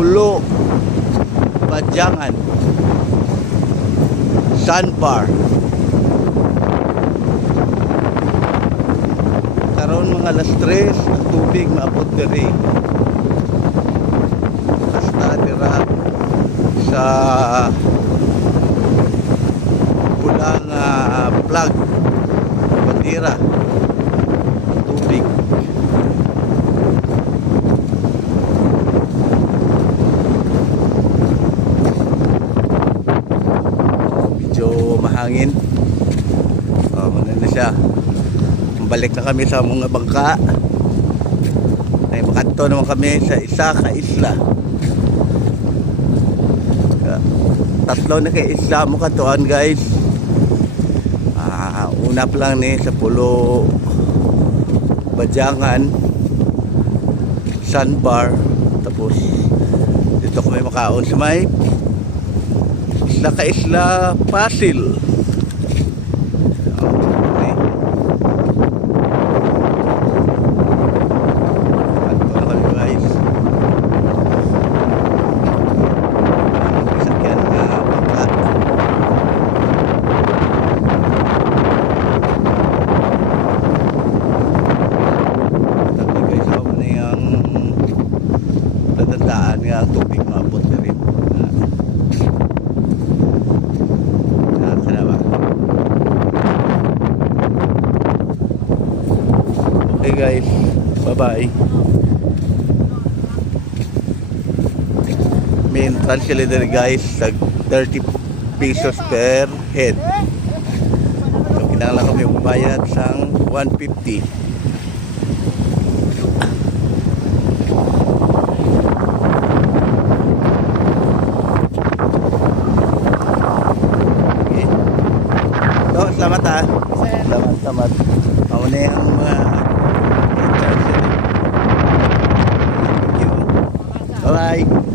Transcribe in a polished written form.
Pulo Badyangan Sandbar. Karon mga alas 3 ang tubig maabot diri. Basta dira sa pulang plug bandira tubig. Mahangin. Ano na siya. Balik na kami sa mga bangka. Ay makanto naman kami sa isa ka isla. Tatlo na kay isla mo katuan guys. Una pa lang ni sa Pulo Badyangan Sandbar. Tapos dito kami makaon sa may isla ka isla Pasil. Tatandaan nga ang tubig maabot na rin. Okay guys, bye bye. May entrance sila dito guys, 30 pesos per head. So kailangan kami magbayad sang 150. Salamat ha. Salamat. Mauna yung thank you. Bye bye.